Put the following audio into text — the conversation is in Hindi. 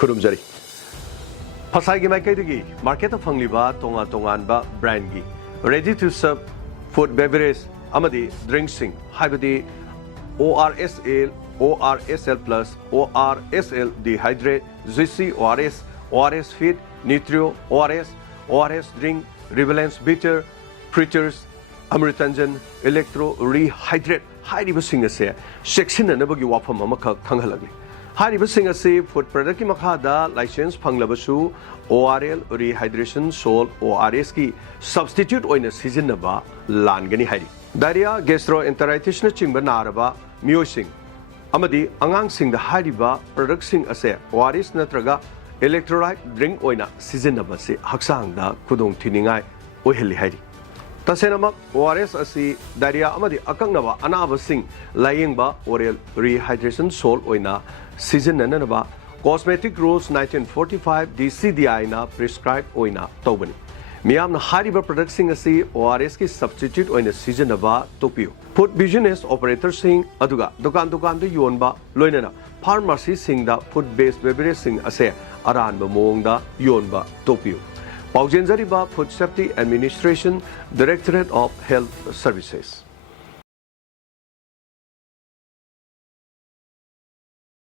खुरुमजरी फसाई माइकई मार्केट फंगलिबा तोंगा तोंगानबा ब्रांड की ready to serve food beverage अमदी ड्रिंक्सिंग हाइबदी ORSL ORSL plus ORSL dehydrate GC ORS feed Nitrio ORS drink Rivalence bitter preachers Amritanjan electro rehydrate हाइरिबा सिंग असे सेक्शननबगी वाफम अमखक खंगहलगली हाइरिबा सिंग असे फूड प्रोडक्ट की मखादा लाइसेंस फंगलबसु ORL रिहाइड्रेशन सोल्ट ORS की सब्स्टिट्यूट ओइना सिजनबा लानगनी हाइरि डायरिया गैस्ट्रोएंटेराइटिस न चिंबा नारबा मियोसिंग अमदी अंगांगसिंग द हाइरिबा प्रोडक्ट सिंग असे ORS नत्रगा इलेक्ट्रोलाइट ड्रिंक ओइना सिजनबा से हक्सांगदा खुदोंग थिनिंगाय ओहेलि हाइरि तसेनमक ORS असी डायरिया अमदी अकंगनबा अनाबसिंग लायेंगबा ओरल रिहाइड्रेशन सोल्ट ओइना सिजनननबा कॉस्मेटिक रूल्स 1945 DCDI ना प्रिस्क्राइब ओइना तौबनी मियामना हारिबा प्रोडक्ट सिंग असी ORS की सब्स्टिट्यूट ओइना सिजनबा तोपियो फूड बिजनेस ऑपरेटर सिंग अदुगा दुकान दे योनबा लोइनना फार्मेसी सिंग दा फूड बेस्ड बेवरेज सिंग असे अरानबा मोंगदा योनबा तोपियो पाउजेंजरीबा food safety administration Directorate of Health Services